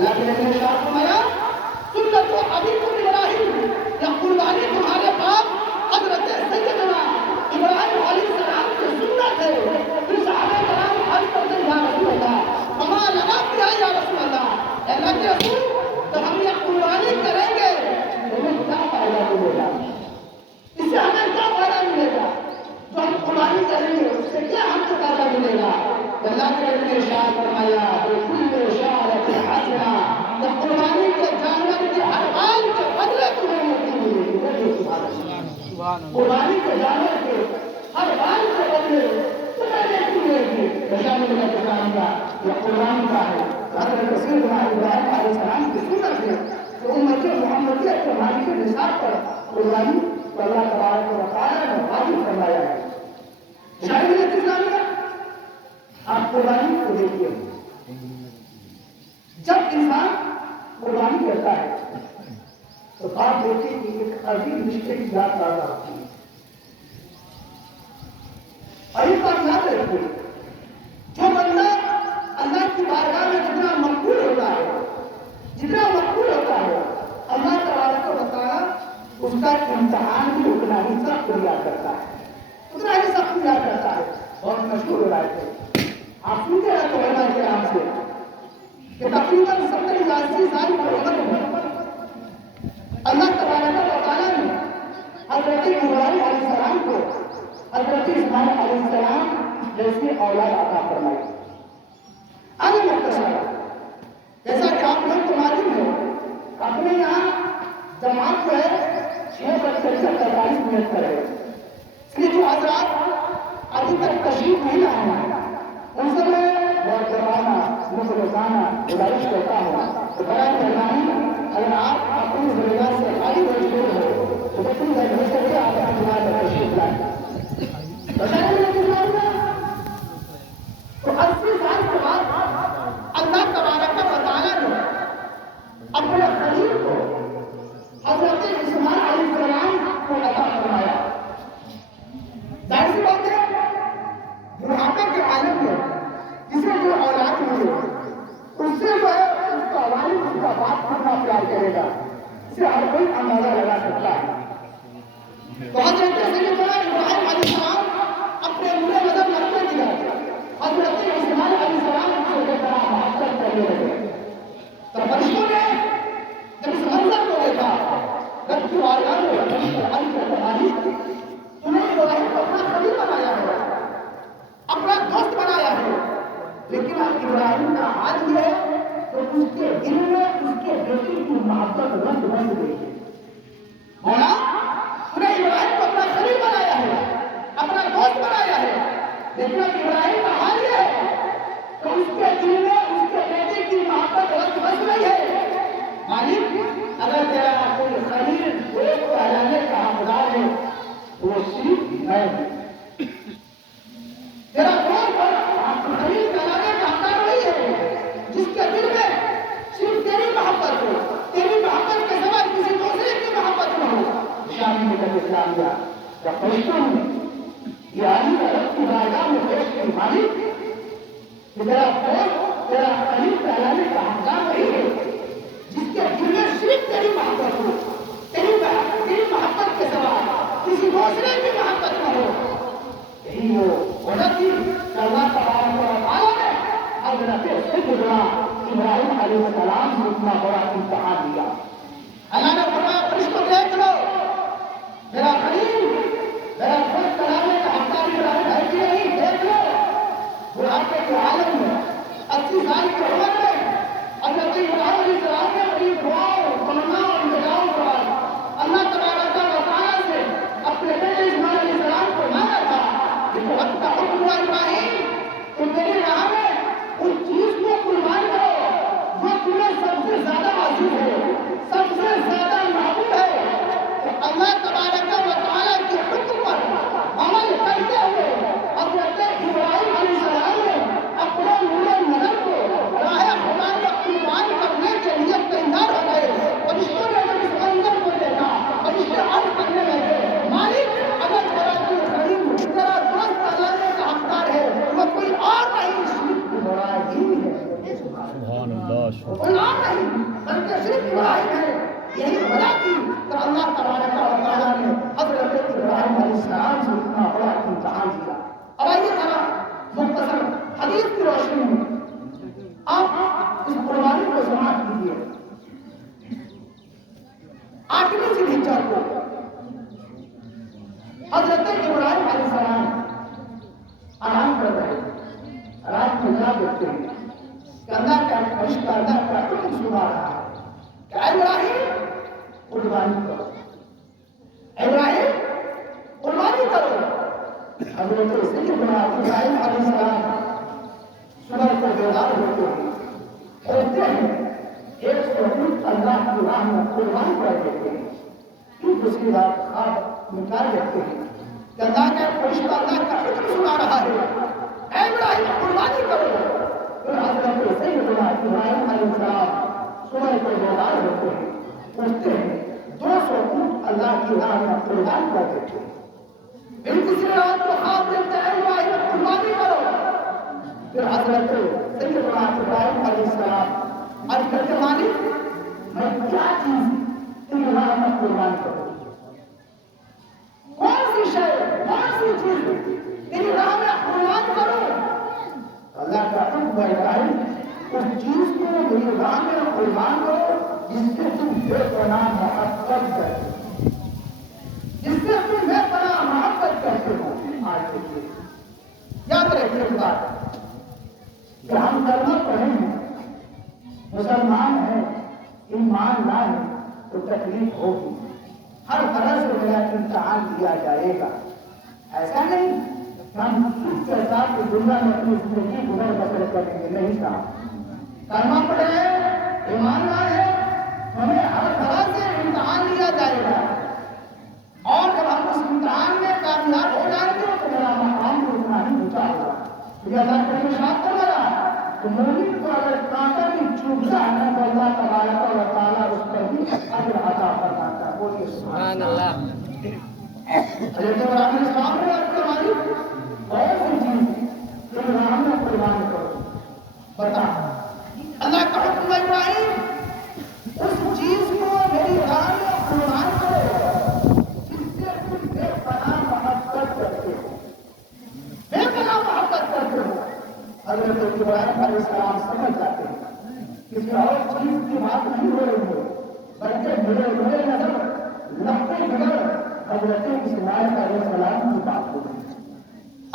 اللہ کے نبی نے ارشاد فرمایا سنت ابیکم ابراہیم، یا قربانی تمہارے باپ حضرت سیدنا ابراہیم علیہ السلام کی سنت ہے۔ پھر صحابہ کرام حج کرتے یا رسول اللہ وما لنا بہا یا رسول اللہ، اللہ کے رسول تو ہم یہ قربانی کریں گے ہمیں کیا فائدہ ملے گا، اس سے ہمیں کیا فائدہ ملے گا، جو ہم قربانی کریں گے اس سے کیا ہم کو فائدہ ملے گا؟ اللہ کے نبی نے ارشاد فرمایا بكل شعرة حسنة، جب قربانی کے جانور کے ہر بال کے بدلے تمہیں نیکی ملے گی۔ قربانی کے جانور کے ہر بال کے بدلے تمہیں نیکی ملے گی۔ بشار میں کلام کا یہ قربانی کا ہے، حضرت سیدنا ابراہیم علیہ السلام کی سنت ہے کہ امت محمدیت کے مالک کے نصاب پر قربانی کو اللہ تبارک و تعالیٰ نے واجب فرمایا ہے۔ بشار میں اسلامی کا آپ قربانی کو دیکھیے، جب انسان قربانی کرتا ہے تو آپ دیکھیں کہ ایک عظیم رشتے کی یاد تازہ ہوتی ہے، اور اس بات یاد رکھیے جو بندہ اللہ کی بارگاہ میں جتنا مقبول ہوتا ہے، جتنا مقبول ہوتا ہے، اللہ تبارک و تعالیٰ اس کا امتحان بھی اتنا ہی سخت لیا کرتا ہے، اتنا ہی سخت لیا کرتا ہے۔ بہت مشہور ہو رہا ہے، آپ سنتے رہتے ہیں علماء کرام سے کہ تقریباً 70-80 سال کی عمر میں اللہ تبارک و تعالیٰ نے حضرت ابراہیم علیہ السلام کو حضرت اسماعیل علیہ السلام جیسی اولاد عطا فرمائی۔ آگے مختصر جیسا کہ آپ لوگ کو معلوم ہے اپنے یہاں جماعت جو ہے 6:45 پر ہے، اس لیے جو حضرات ابھی تک تشریف نہیں لائے ہیں ان سے میں بہت جوانہ مخلصانہ گزارش کرتا ہوں کہ برائے مہربانی اگر آپ اپنی ضروریات سے خالی مشغول ہو تو اپنی ضرورت سے بھی آپ اپنی جماعت پر تشریف لائیں۔ تو 80 سال کے بعد اللہ تبارک و تعالیٰ نے اپنے خلیل کو حضرت اسماعیل علیہ السلام کو عطا فرمایا۔ ظاہر سی بات ہے بڑھاپے کے عالم میں جسے جو اولاد ملے اس سے جو ہے اس کا والد اس کا باپ کتنا پیار کرے گا اسے ہر کوئی اندازہ لگا سکتا ہے۔ تو حضرت سیدنا ابراہیم علیہ السلام اپنے نور نظر رکھنے دیا، حضرت اسماعیل علیہ السلام کو بے طرح محبت کرنے لگے۔ تو فرشتوں نے جب اس منظر کو دیکھا رب کی بارگاہ میں انہیں ابراہیم کو اپنا خلیل بنایا ہے، اپنا دوست بنایا ہے، لیکن اب ابراہیم کا حال یہ ہے کہ اس کے دل میں اس کے بیٹی کی محبت رنگ بن گئی ہے۔ ہونا انہیں ابراہیم کو اپنا خلیل بنایا ہے، اپنا دوست بنایا ہے، لیکن اب ابراہیم کا حال یہ ہے کہ اس کے دل میں اس کے بیٹی کی محبت رنگ بن گئی ہے۔ مالک اگر تیرا کوئی خلیل دوست کہلانے کا حقدار ہے تو وہ صرف میں ہوں۔ تیرا دوست خلیل کہلانے کا حقدار وہی ہے جس کے دل میں صرف تیری محبت ہو، تیری محبت کے سوا کسی دوسرے کی محبت نہ ہو۔ شامی نے کہا اسلامیہ یا فرشتوں نے یہ علی کا رب کی بارگاہ میں پیش کی، مالک کہ تیرا دوست تیرا خلیل کہلانے کا حقدار وہی ہے جس کے دل میں صرف تیری محبت ہو، تیری محبت کے سوا کسی دوسرے کی محبت نہ ہو۔ یہی وہ وجہ تھی کہ اللہ تبارک و تعالیٰ نے حضرت سیدنا ابراہیم علیہ السلام کو اتنا بڑا امتحان دیا۔ اللہ نے فرمایا فرشتوں دیکھ لو میرا خلیل میرا دوست کہلانے کا حقدار ابراہیم ہے کہ نہیں، دیکھ لو۔ بڑھاپے کے عالم میں 80 سال کی عمر میں حضرت ابراہیم علیہ السلام نے اپنی دعاؤں تمنا اور التجاؤں پر اللہ تبارک و تعالیٰ سے اپنے بیٹے اسماعیل علیہ السلام کو مانگا تھا کہ وقت کا حکم ہوا ابراہیم تو میرے راہ میں اس چیز کو قربان کرو جو تمہیں سب سے زیادہ عزیز ہے، سب سے زیادہ محبوب ہے۔ تو اللہ تبارک و تعالیٰ کے حکم پر عمل کرتے ہوئے حضرت ابراہیم علیہ السلام نے اپنے نور نظر کو اسلام نہیں بلکہ صرف ابراہیم ہے، یہی وجہ تھی کہ اللہ تبارک و تعالیٰ نے حضرت ابراہیم علیہ السلام سے اتنا بڑا امتحان دیا۔ اب آئیے ذرا مختصر حدیث کی روشنی میں آپ اس قربانی کو سماعت کیجیے۔ 8ویں ذی الحجہ کو حضرت ابراہیم علیہ السلام آرام کر رہے ہیں، رات میں جا دیکھتے ہیں کہ اللہ کا فرشتہ اللہ کا حکم سنا رہا ہے کہ ابراہیم قربانی کرو، ابراہیم قربانی کرو۔ حضرت سیدنا ابراہیم علیہ السلام صبح کو بیدار ہوتے ہیں، کھولتے ہیں، 100 اونٹ اللہ کی راہ میں قربان کر دیتے ہیں۔ پھر دوسری رات خواب نکال دیتے ہیں کہ اللہ کا فرشتہ اللہ کا حکم سنا رہا ہے، اے ابراہیم قربانی کرو۔ پھر حضرت سیدنا ابراہیم علیہ السلام صبح کو بیدار ہوتے ہیں، اٹھتے ہیں، 200 اونٹ اللہ کی راہ میں قربان کر دیتے ہیں۔ پھر تیسری رات کو خواب دیکھتے ہیں، اے ابراہیم قربانی کرو۔ پھر حضرت سیدنا ابراہیم علیہ السلام عرض کرتے مالک میں کیا چیز تیری راہ میں قربان کروں، کون سی شے، کون سی چیز تیری راہ میں قربان کروں؟ اللہ کا حکم ہے ابراہیم اس چیز کو میری راہ میں قربان کرو جس سے تم بے پناہ محبت کرتے ہو، جس سے تم بے پناہ محبت کرتے ہو۔ آج دیکھیے یاد رکھیے اس بات کہ ہم کلمہ پڑھیں ہیں، مسلمان ہیں، ایمان لائے تو تکلیف ہوگی، ہر طرح سے میرا امتحان لیا جائے گا۔ ایسا نہیں کہ ہم سکھ کے ساتھ دنیا میں اپنی زندگی گزر بسر کریں گے، نہیں صاحب۔ کلمہ پڑھے ہیں، ایمان لائے ہیں، ہمیں ہر طرح سے امتحان لیا جائے گا، اور جب ہم اس امتحان میں کامیاب ہو جائیں گے تو میرا مقام تو اتنا ہی اونچا ہوگا۔ یہ اللہ کے ارشاد کر رہا تو مومن کو اگر کانٹا بھی چوبتا ہے تو اللہ تبارک و تعالیٰ اس پر بھی اجر عطا فرماتا ہے۔ بولیے سبحان اللہ۔ حضرت ابراہیم علیہ السلام نے عرض فرمائی بہت سی چیز تم راہ میں قربان کرو، بتا اللہ کا حکم ہے ابراہیم اس چیز کو میری راہ میں قربان کرو جس سے تم بے پناہ محبت کرتے ہو، بے پناہ محبت کرتے ہو۔ حضرت ابراہیم علیہ السلام سمجھ جاتے ہیں کسی اور چیز کی بات نہیں ہو رہی ہے بلکہ میرے نظر لمبے بغیر حضرت اسماعیل علیہ السلام کی بات ہو رہی ہے۔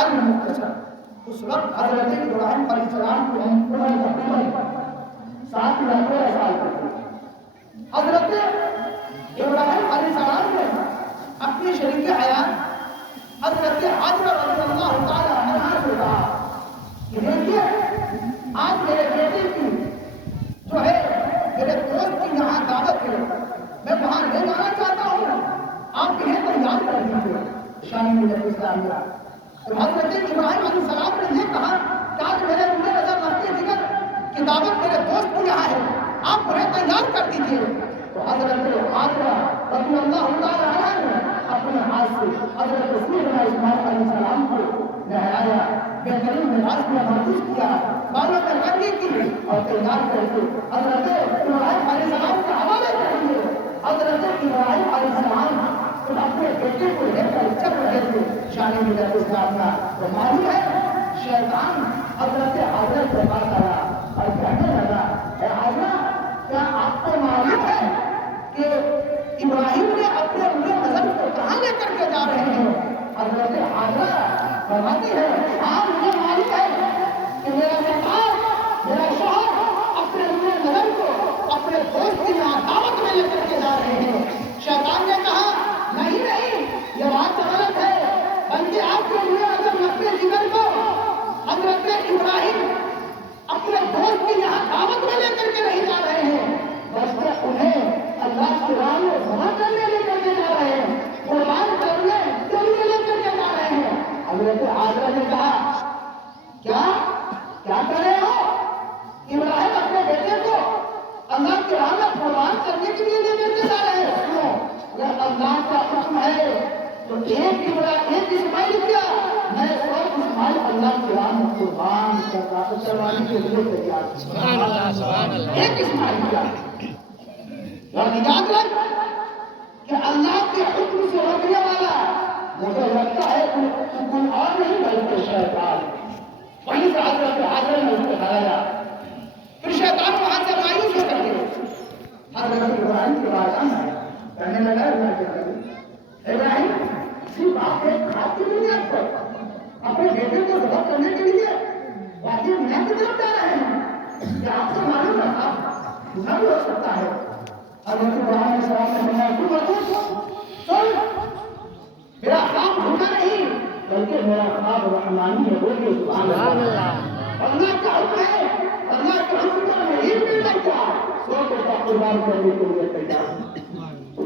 المختصر اس وقت حضرت ابراہیم علیہ السلام کی عمر تقریباً 7 یا 13 سال کی تھی۔ حضرت ابراہیم علیہ السلام نے اپنی شریک حیات حضرت حاجرہ رضی اللہ تعالیٰ عنہا سے کہا کہ دیکھیے آج میرے بیٹے کی جو ہے میرے دوست کی یہاں دعوت ہے، میں وہاں لے جانا چاہتا ہوں، آپ انہیں تیار کر دیجیے۔ شانی ملت اسلامیہ تو حضرت ابراہیم علیہ السلام نے یہ کہا کہ آج میرے نظر رکھتے جگر کی دعوت میرے دوست کی یہاں ہے، آپ انہیں تیار کر دیجیے۔ تو حضرت حاجرہ رضی اللہ تعالیٰ عنہا نے اپنے ہاتھ سے حضرت سیدنا اسماعیل علیہ السلام کو نہلایا، بہترین لباس میں محفوظ کیا، بالوں میں رنگی کی اور تیار کر کے حضرت ابراہیم علیہ السلام کے حوالے کر دیے۔ حضرت ابراہیم علیہ السلام خود اپنے بیٹے کو لے کر چل رہے تھے۔ شان ملت اسلامیہ تو معلوم ہے شیطان حضرت حاجرہ سے بات کرا اور کہنے لگا اے حاجرہ کیا آپ کو معلوم ہے کہ ابراہیم نے اپنے نظر کو کہاں لے کر کے جا رہے ہیں؟ حضرت حاجرہ فرماتی ہے ہاں مجھے معلوم ہے کہ میرا سرکار میرا شوہر اپنے نظر کو اپنے دوست کی دعوت میں لے کر کے جا رہے ہیں۔ شیطان نے کہا نہیں نہیں یہ بات غلط ہے، بلکہ آپ کے نظر اپنے جگر کو حضرت ابراہیم اپنے دوست کی یہاں دعوت میں لے کر کے نہیں جا رہے ہیں، بلکہ انہیں اللہ کی راہ میں ذبح کرنے لے کر کے جا رہے ہیں، قربان کرنے کے لیے لے کر کے جا رہے ہیں۔ حضرت حاجرہ نے کہا کیا کر رہے ہو؟ ابراہیم اپنے بیٹے کو اللہ کی راہ میں قربان کرنے کے لیے لے کر کے جا رہے ہیں۔ یہ اللہ کا حکم ہے، تو ایک اسماعیل کیا میں 100 اسماعیل اللہ کی راہ میں قربان کروانے کے لیے تیار ہوں. سبحان اللہ سبحان اللہ. ایک اسماعیل کیا اور یاد رکھ کہ اللہ کے حکم سے روکنے والا مجھے لگتا ہے کوئی اور نہیں بلکہ شیطان. وہیں سے حضرت حاضر نے اس کو ڈالا. پھر شیطان وہاں سے مایوس ہو کر گئے. حضرت ابراہیم کے بعد آنا ہے کہنے لگا ابراہیم صرف آپ ایک خاص کی بنیاد پر اپنے بیٹے کو ذبح کرنے کے لیے واقعی میاں کی طرف جا رہے ہیں کہ آپ کو معلوم رکھا گناہ بھی ہو سکتا ہے. حضرت ابراہیم علیہ السلام نے فرمایا تو بتو میرا خواب جھوٹا نہیں بلکہ میرا خواب رحمانی ہے. بولیے سبحان اللہ. اللہ کا حکم ہے اللہ کے حکم پر میں ہی نہیں لگتا 100 بیٹا قربان کرنے کے لیے تیار ہوں.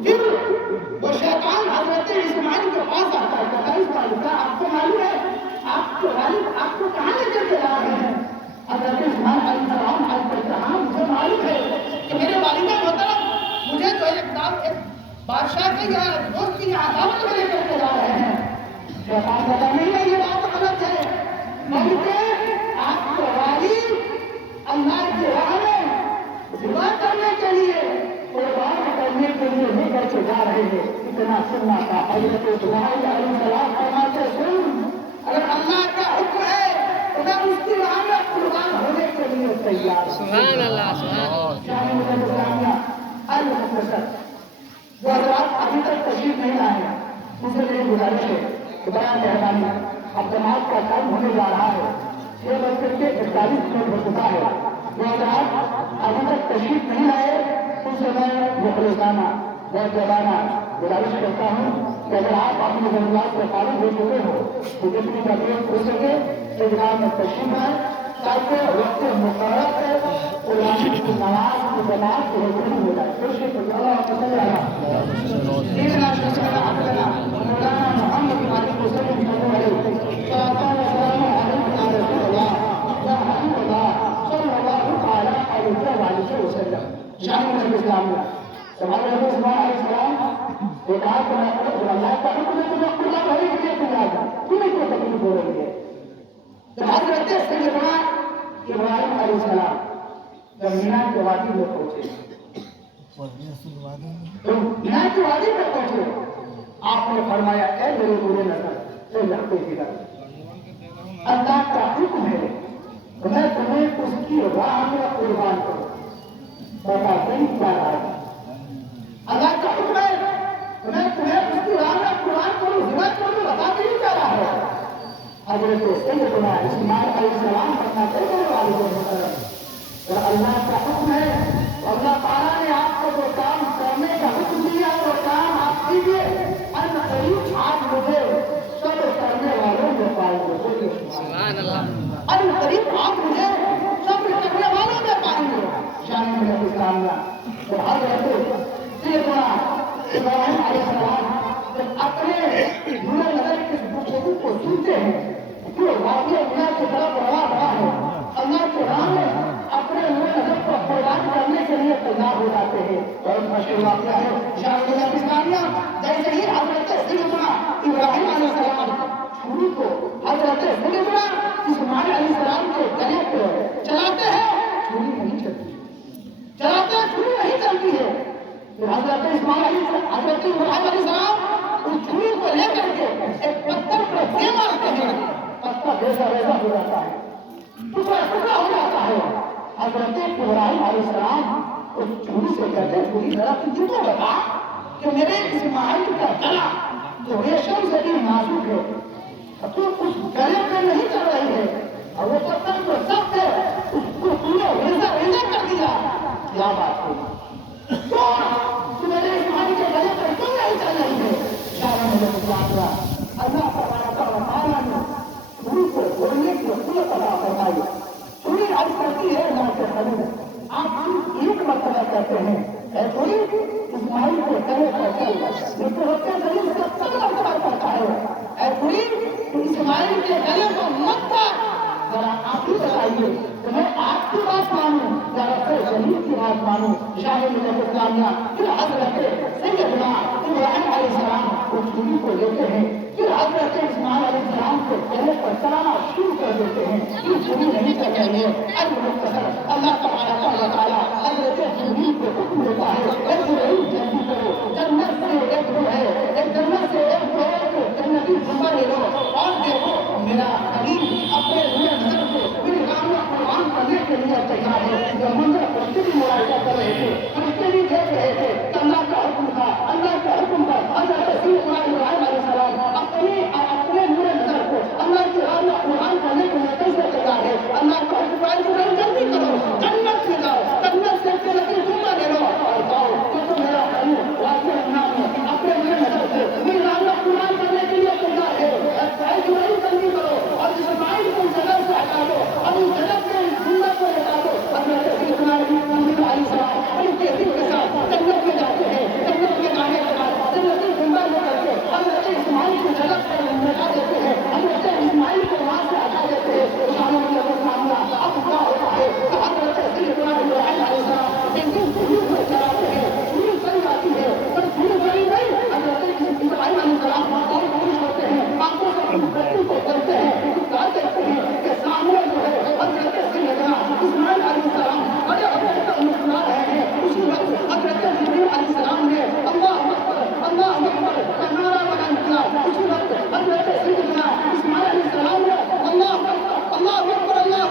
پھر وہ شیطان حضرت اسماعیل کے پاس آتا ہے کہتا ہے اسماعیل کیا آپ کو معلوم ہے آپ کے والد آپ کو کہاں لے کر کے جا رہے ہیں؟ حضرت اسماعیل علیہ السلام کہا مجھے معلوم ہے کہ میرے والدہ محترم مجھے جو ایک بادشاہ کے یہاں دوست کی یہاں دعوت میں لے کر کے جا رہے ہیں. شیطان کہتا نہیں ہے یہ بات غلط ہے بلکہ آپ کے والد اللہ کی راہ میں دعا کرنے کے لیے قربان کرنے کے لیے لے کر کے جا رہے ہیں. اتنا سننا تھا حضرت اسماعیل علیہ السلام فرماتے سن اگر اللہ کا حکم ہے تو میں اس کی راہ میں قربان ہونے کے لیے تیار ہوں. سبحان اللہ سبحان اللہ. المختصر جو حضرات ابھی تک تشریف نہیں آئے ان سے میری گزارش ہے کہ بڑا مہربانی اب جماعت کا ٹائم ہونے جا رہا ہے 6:41 ہو چکا ہے. جو حضرات ابھی تک تشریف نہیں آئے ان سے میں مخلصانہ بہت زبانہ گزارش کرتا ہوں کہ اگر آپ اپنی ضروریات سے فارغ ہو چکے ہو تو جتنی تکلیف ہو سکے اجلاس میں تشریف آئے تاکہ وقت مقرر ہے قرآن کی نماز کی جماعت کی حضوری ہو جائے. کوشش اللہ صلی اللہ مولانا محمد علی وسلم ہمارے نبی علیہ السلام ایک آیت میں اللہ کا حکم ہے کہ قربان ہونے کے لیے تیار ہے تمہیں کیوں تکلیف ہو رہی ہے؟ جب حضرت سیدنا ابراہیم علیہ السلام جب مینا کے وادی میں پہنچے تو مینا کے وادی میں پہنچے آپ نے فرمایا اے میرے برے نظر اے لڑکے کی نظر اللہ کا حکم ہے میں تمہیں اس کی راہ میں قربان کروں. بتا نہیں کیا رہا ہے اللہ کا حکم ہے میں تمہیں اس کی راہ میں قربان کروں ہدایت کروں بتا نہیں کیا رہا ہے. حضرت سیدنا اسماعیل علیہ السلام فرماتے ہیں اور اللہ کا حکم ہے اللہ تعالیٰ نے آپ کو جو کام کرنے کا حکم دیا وہ کام آپ کیجیے ان قریب آپ مجھے صبر کرنے والوں میں پائیں گے. سبحان اللہ. ان قریب آپ مجھے صبر کرنے والوں میں پائیں گے. شان میں اسلامیہ تو حضرت سیدنا ابراہیم علیہ السلام جب اپنے دنیا نظر کے گفتگو کو سنتے ہیں جو واقعہ اللہ کی طرف روا رہا ہے اللہ کے راہ میں اپنے نظر کو قربان کرنے کے لیے تیار ہو جاتے ہیں. اور مشہور واقعہ ہے شان میں اسلامیہ جیسے ہی حضرت سیدنا ابراہیم علیہ السلام چھری کو حضرت سیدنا اسماعیل علیہ السلام کے گلے پہ چلاتے ہیں چھری نہیں چلتی چلاتے ہیں چھری نہیں چلتی ہے. حضرت اسماعیل حضرت ابراہیم علیہ السلام اس چھری کو لے کر کے ایک پتھر پر دے مارتے ہیں پتھر ویسا ویسا ہو جاتا ہے ٹکڑا ٹکڑا ہو جاتا ہے. حضرت ابراہیم علیہ السلام اس چھری سے کہتے ہیں پوری طرح تجھے تو بتا کہ میرے اسماعیل کا گلا جو ریشم سے بھی نازک ہے تو اس گلے پہ نہیں چل رہی ہے اور وہ پتھر جو سخت ہے اس کو پورا ویسا ویسا کر دیا. کیا بات ہوئی تو میرے اسماعیل کے گلے پر کیوں نہیں چل رہی ہے؟ اللہ تعالیٰ نے چھری کو بولنے کی قوت عطا فرمائی. چھری اب کرتی ہے اللہ کے خلیل آپ ایک مرتبہ کہتے ہیں اے چھری اسماعیل کے گلے پر چل جس کو ہوتے خلیل کا 7 مرتبہ کرتا ہے اے چھری اسماعیل کے گلے کو مت کر ذرا آپ ہی بتائیے کہ میں آپ کی بات مانوں یا رب زمین کی بات مانوں؟ شاہ ملت اسلامیہ پھر حضرت سیدنا ابراہیم علیہ السلام گفتگو کو لیتے ہیں، پھر حضرت اسماعیل علیہ السلام کو پہلے پر چلانا شروع کر دیتے ہیں، یہ شروع نہیں کر رہے ہیں۔ المختصر اللہ تبارک و تعالیٰ حضرت جبریل کو حکم دیتا ہے، اے جبریل جلدی کرو، جنت سے ایک روح ہے، ایک جنت سے ایک روح ہے، جنتی زندہ لے لو اور دیکھو میرا قریب اپنے روح نظر کو میری رام قرآن پڑھنے کے لیے تیار ہے۔ جو منظر فرشتے بھی ملاحظہ کر رہے تھے، فرشتے بھی دیکھ رہے تھے کہ اللہ کا حکم تھا، اللہ کا حکم تھا۔ حضرت سیدنا ابراہیم علیہ السلام اپنے نور نظر کو اللہ کی راہ میں قرآن پڑھنے کے لیے کیسے تیار ہے؟ اللہ کا حکم ہے کہ جلدی کرو، جنت سے جاؤ، جنت سے زندہ لے لو اور جاؤ، کیونکہ میرا قریب واقع نام ہے اپنے نور نظر سے میری راہ میں قرآن پڑھنے کے لیے تیار ہے۔ جلدی کرو اور اسماعیل کو جگہ سے ہٹا دو اور اس جگہ سے زندہ کو ہٹا دو۔ حضرت سیدنا ابراہیم علیہ السلام ان کے دل کے ساتھ جنت میں جاتے ہیں، جنت میں جانے کے بعد جنت زندہ ہو کر کے حضرت اسماعیل کو جگہ پر ہٹا دیتے ہیں، حضرت اسماعیل کو وہاں سے ہٹا دیتے ہیں۔ شامل کے سامنے اب کیا ہوتا ہے کہ حضرت سیدنا ابراہیم علیہ السلام ایک دن سجود میں چلاتے ہیں، سجود چلی جاتی ہے، پر سجود چلی نہیں، حضرت ابراہیم علیہ السلام اور خوش ہوتے ہیں، آنکھوں سے اپنی بچی کو کرتے ہیں، کہا کرتے ہیں کہ سامنے جو ہے حضرت سیدنا اسماعیل علیہ السلام بڑے ہوتے تک مسکرا رہے ہیں۔ اسی وقت حضرت جبریل علیہ السلام نے اللہ اکبر کا نعرہ بلند کیا۔ اسی وقت حضرت سیدنا اسماعیل علیہ السلام نے اللہ اکبر لا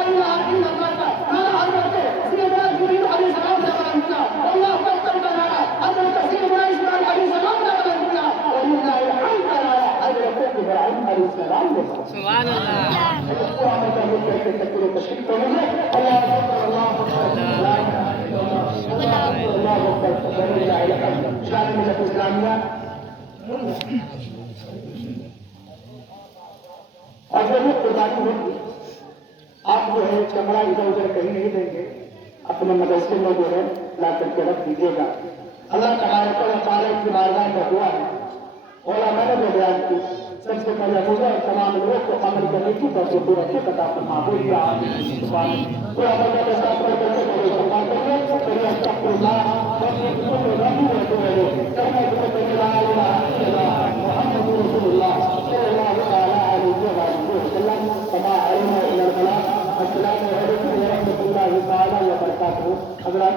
الہ الا اللہ کا نعرہ حضرت سیدنا جبریل علیہ السلام نے بلند کیا۔ اللہ اکبر کا نعرہ حضرت سیدنا اسماعیل علیہ السلام نے بلند کیا۔ وللہ الحمد کا نعرہ حضرت ابراہیم علیہ السلام نے بلند کیا۔ سبحان اللہ۔ اور جب یہ قربانی ہوگی آپ جو ہے چمڑا ادھر ادھر کہیں نہیں دیں گے، اپنے مدرسے میں جو ہے لا کر کے رکھ دیجیے گا۔ اللہ تبارک و تعالیٰ کی بارگاہ میں دعا ہے، اور میں نے جو بیان کی سب سے پہلے مجھے اور تمام لوگوں کو عمل کرنے کی توفیق عطا فرما۔ کوئی عمل کے ساتھ پڑھ کر کے بڑے سفا کریے، پھر استغفر اللہ محمد رسول اللہ صلی اللہ علیہ وسلم۔ السلام علیکم ورحمۃ اللہ وبرکاتہ۔ حضرات